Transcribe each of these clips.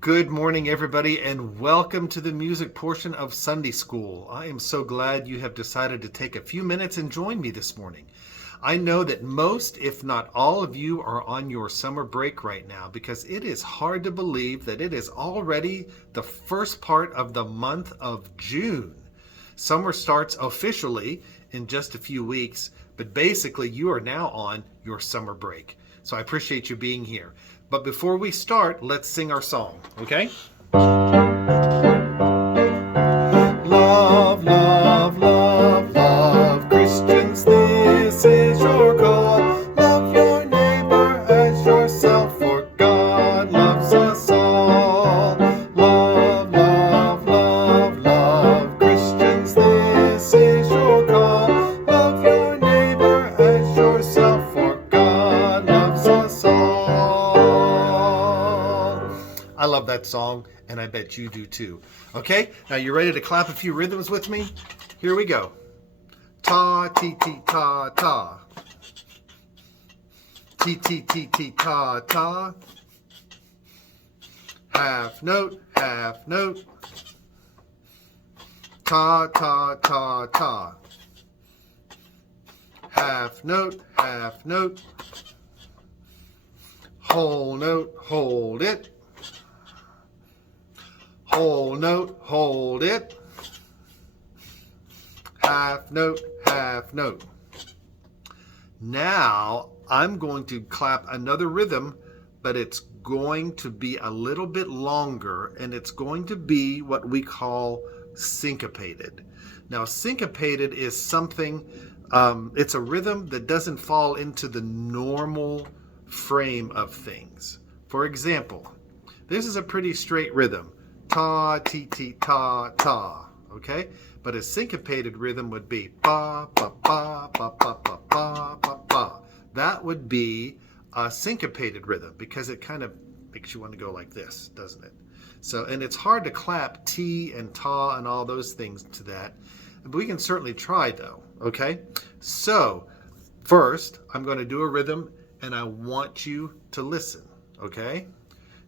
Good morning, everybody, and welcome to the music portion of Sunday School. I am so glad you have decided to take a few minutes and join me this morning. I know that most, if not all of you, are on your summer break right now because it is hard to believe that it is already the first part of the month of June. Summer starts officially in just a few weeks, but basically you are now on your summer break. So I appreciate you being here. But before we start, let's sing our song, okay? Love, love, love, love Christians, this is your call. Love your neighbor as yourself, for God loves us all. Love, love, love, love Christians, this is your call. Love your neighbor as yourself, for God loves us all. I love that song, and I bet you do too. Okay, now you ready to clap a few rhythms with me? Here we go. Ta, ti, ti, ta, ta. Ti, ti, ti, ti, ta, ta. Half note, half note. Ta, ta, ta, ta. Half note, half note. Whole note, hold it. Whole note, hold it. Half note, half note. Now I'm going to clap another rhythm, but it's going to be a little bit longer, and it's going to be what we call syncopated. Now, syncopated is something, it's a rhythm that doesn't fall into the normal frame of things. For example, this is a pretty straight rhythm. Ta, ti, ti, ta, ta. Okay? But a syncopated rhythm would be ba, ba, ba, ba, ba, ba, ba, ba, ba. That would be a syncopated rhythm because it kind of makes you want to go like this, doesn't it? So, and it's hard to clap ti and ta and all those things to that. But we can certainly try though, okay? So, first, I'm going to do a rhythm and I want you to listen, okay?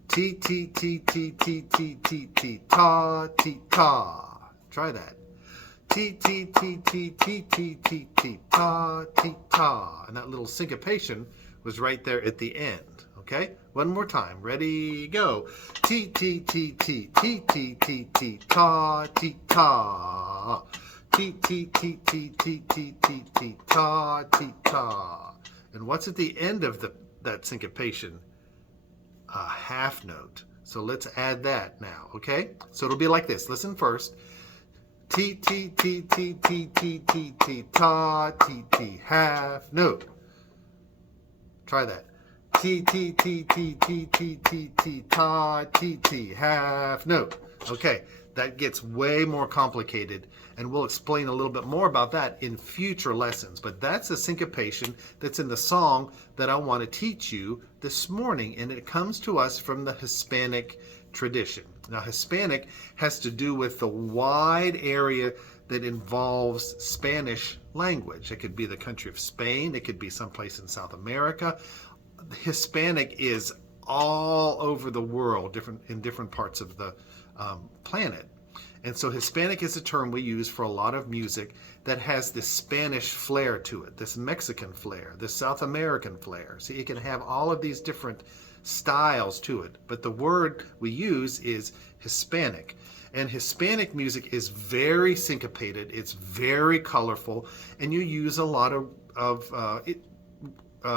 T, T, T, T, T, T, T, T, ta, T, ta. Try that. T, T, T, T, T, T, T, T, ta, T, ta. And that little syncopation was right there at the end. Okay? One more time. Ready, go. T, T, T, T, T, T, T, T, ta, T, ta. T, T, T, T, T, T, T, T, ta, T, ta. And what's at the end of that syncopation? A half note. So let's add that now, okay? So it'll be like this. Listen first. T, T, T, T, T, T, T, T, ta, T, T, half note. Try that. T, T, T, T, T, T, T, T, ta, T, T, half note. Okay, that gets way more complicated, and we'll explain a little bit more about that in future lessons. But that's a syncopation that's in the song that I want to teach you this morning, and it comes to us from the Hispanic tradition. Now, Hispanic has to do with the wide area that involves Spanish language. It could be the country of Spain. It could be someplace in South America. Hispanic is all over the world, in different parts of the planet. And so Hispanic is a term we use for a lot of music that has this Spanish flair to it, this Mexican flair, this South American flair. So it can have all of these different styles to it. But the word we use is Hispanic. And Hispanic music is very syncopated, it's very colorful, and you use a lot of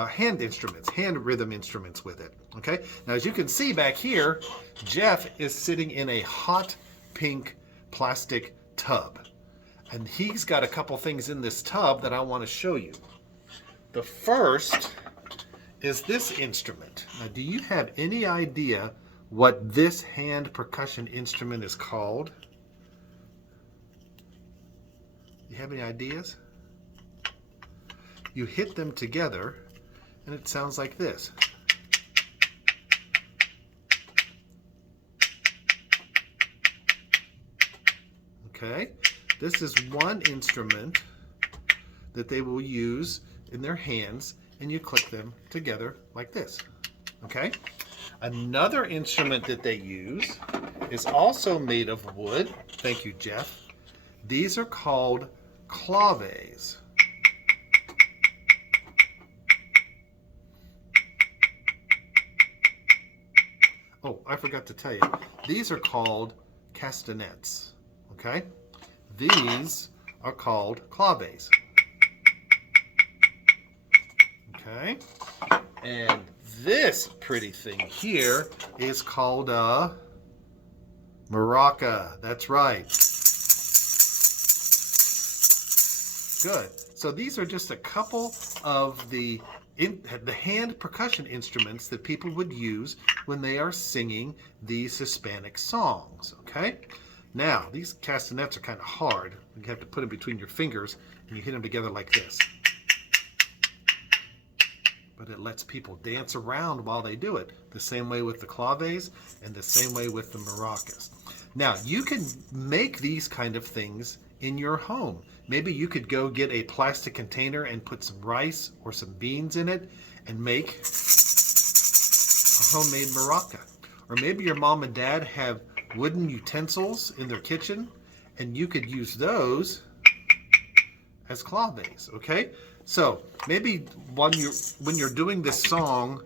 hand instruments, hand rhythm instruments with it. Okay? Now, as you can see back here, Jeff is sitting in a hot pink plastic tub. And he's got a couple things in this tub that I want to show you. The first is this instrument. Now, do you have any idea what this hand percussion instrument is called? You have any ideas? You hit them together and it sounds like this. Okay, this is one instrument that they will use in their hands, and you click them together like this. Okay, Another instrument that they use is also made of wood. Thank you, Jeff. These are called claves. Oh, I forgot to tell you. These are called castanets. Okay? These are called claves. Okay? And this pretty thing here is called a maraca. That's right. Good. So these are just a couple of the hand percussion instruments that people would use when they are singing these Hispanic songs. Okay? Now, these castanets are kind of hard. You have to put them between your fingers and you hit them together like this. But it lets people dance around while they do it. The same way with the claves and the same way with the maracas. Now, you can make these kind of things in your home. Maybe you could go get a plastic container and put some rice or some beans in it and make a homemade maraca. Or maybe your mom and dad have wooden utensils in their kitchen and you could use those as claves, okay? So maybe when you're doing this song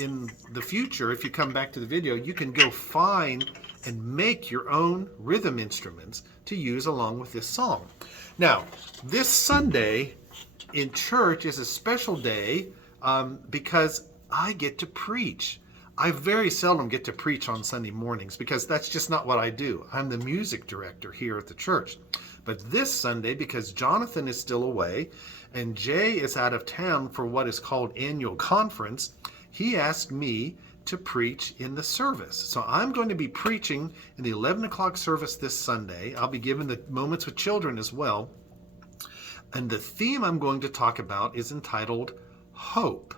in the future, if you come back to the video, you can go find and make your own rhythm instruments to use along with this song. Now, this Sunday in church is a special day because I get to preach. I very seldom get to preach on Sunday mornings because that's just not what I do. I'm the music director here at the church. But this Sunday, because Jonathan is still away and Jay is out of town for what is called annual conference, he asked me to preach in the service. So I'm going to be preaching in the 11 o'clock service this Sunday. I'll be giving the Moments with Children as well. And the theme I'm going to talk about is entitled Hope.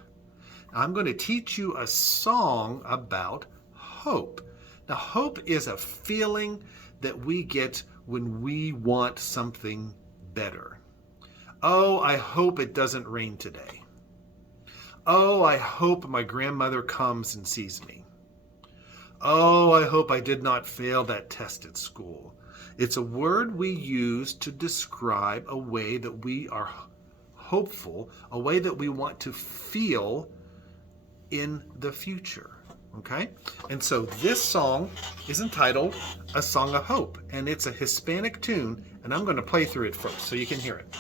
I'm going to teach you a song about hope. Now, hope is a feeling that we get when we want something better. Oh, I hope it doesn't rain today. Oh, I hope my grandmother comes and sees me. Oh, I hope I did not fail that test at school. It's a word we use to describe a way that we are hopeful, a way that we want to feel in the future. Okay? And so this song is entitled A Song of Hope, and it's a Hispanic tune, and I'm going to play through it first so you can hear it.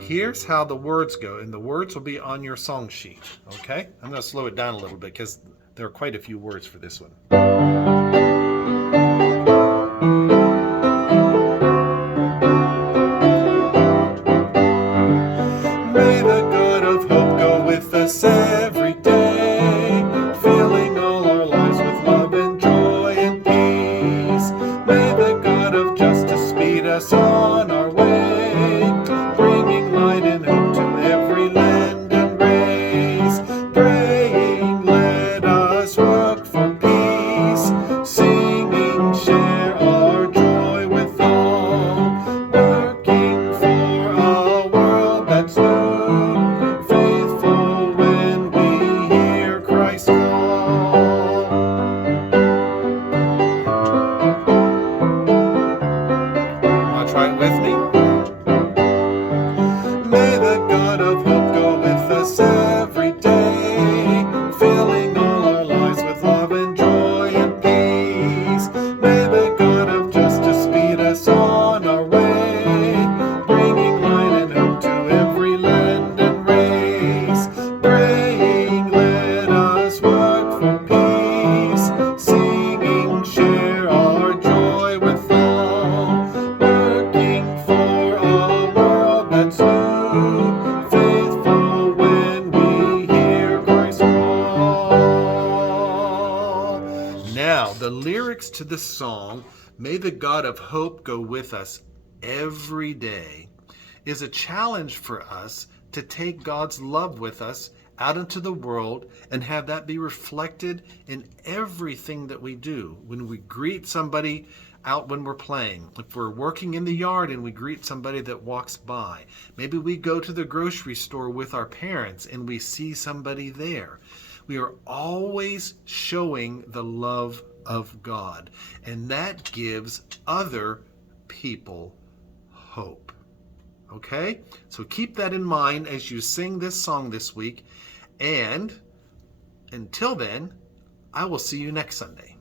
Here's how the words go, and the words will be on your song sheet, okay? I'm going to slow it down a little bit because there are quite a few words for this one. May the God of hope go with us every day, filling all our lives with love and joy and peace. May the God of justice speed us on our way, bringing light and hope to every land and race. Praying, let us work for peace, The lyrics to the song, "May the God of Hope Go With Us Every Day," is a challenge for us to take God's love with us out into the world and have that be reflected in everything that we do. When we greet somebody out when we're playing, if we're working in the yard and we greet somebody that walks by, maybe we go to the grocery store with our parents and we see somebody there. We are always showing the love of God, and that gives other people hope. Okay? So keep that in mind as you sing this song this week. And until then, I will see you next Sunday.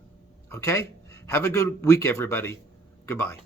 Okay? Have a good week, everybody. Goodbye.